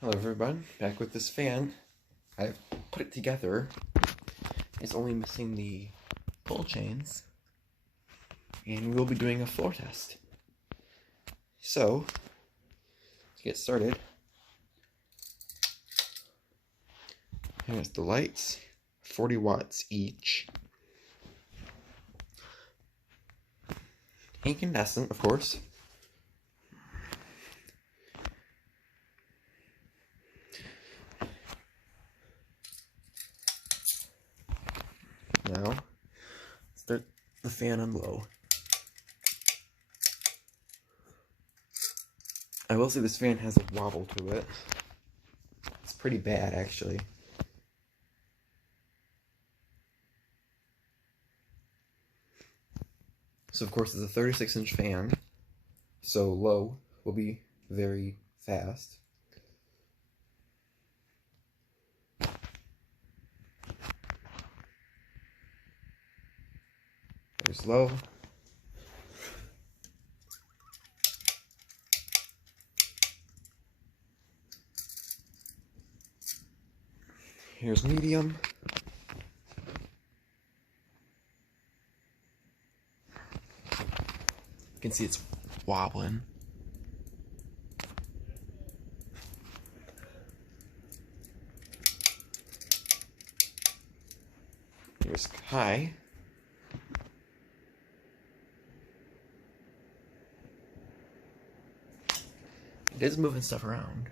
Hello everyone, back with this fan. I've put it together. It's only missing the pull chains. And we'll be doing a floor test. So, to get started, here's the lights, 40 watts each. Incandescent, of course. Now, start the fan on low. I will say this fan has a wobble to it. It's pretty bad, actually. So, of course, it's a 36-inch fan, so low will be very fast. There's low. Here's medium. You can see it's wobbling. Here's high. It is moving stuff around.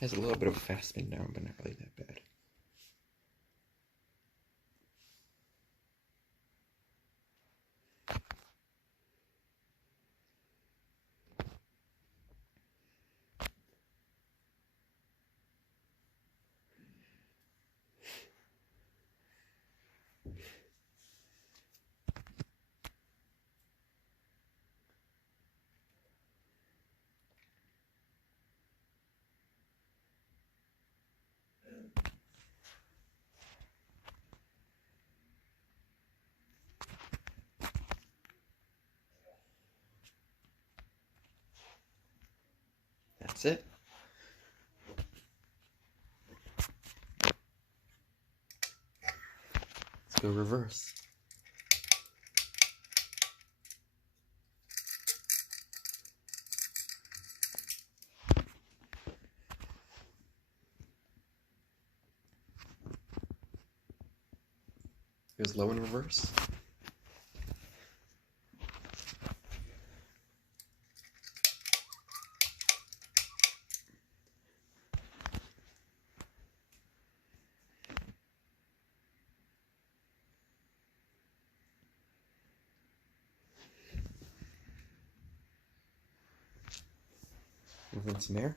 Has a little bit of a fast spin down, but not really that bad. That's it. Let's go reverse. Here's low in reverse. Moving some air.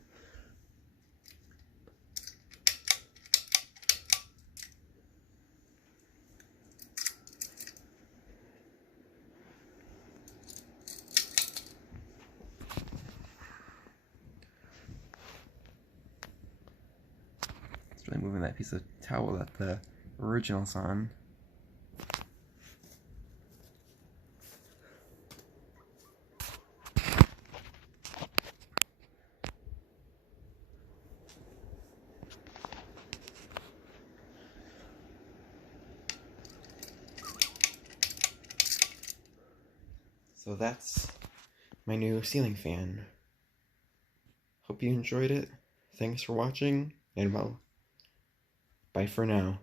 It's really moving that piece of towel that the original's on. So that's my new ceiling fan. Hope you enjoyed it. Thanks for watching, and well, bye for now.